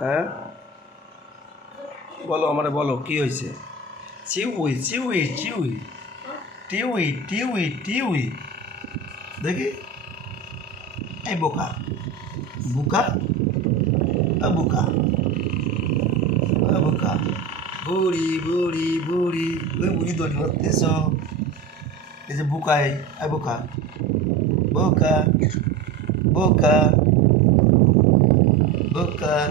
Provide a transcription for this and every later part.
হ্যাঁ? বলো, আমার বলো, কি হয়েছে? চিউই চিউই চিউই। টিউই টিউই টিউই। দেখি। এই বোকা। বোকা? বুকা। বোকা। বুড়ি বুড়ি বুড়ি। ওই বুড়ি দড়ি মারতেছ এই যে বুকা এই। বোকা। বোকা। বোকা। বোকা।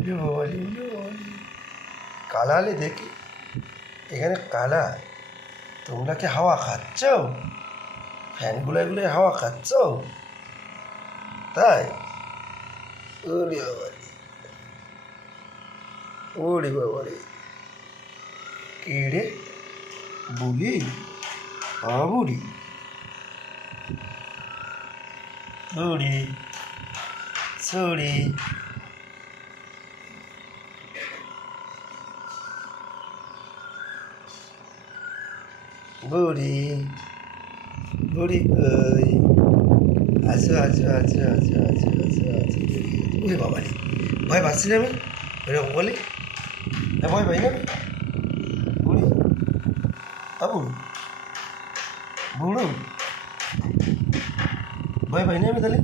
বাবালি কালালে দেখি এখানে কালা তোমরা কি হাওয়া খাচ্ছ ফ্যানগুলো এগুলো হাওয়া খাচ্ছ তাই ওরে বাবারি ওরে বাবারি কে রে বুলি হ্যাঁ বুড়ি বুড়ি সরি বুড়ি বুড়ি কই আসো আসো আসো আসো আসো আসো আসো বুড়ি বাবা রে ভয় পাচ্ছি না আমি এরকম বলি না ভয় পাই না বুড়ি আবু বুড়ো ভয় পাই না আমি তাহলে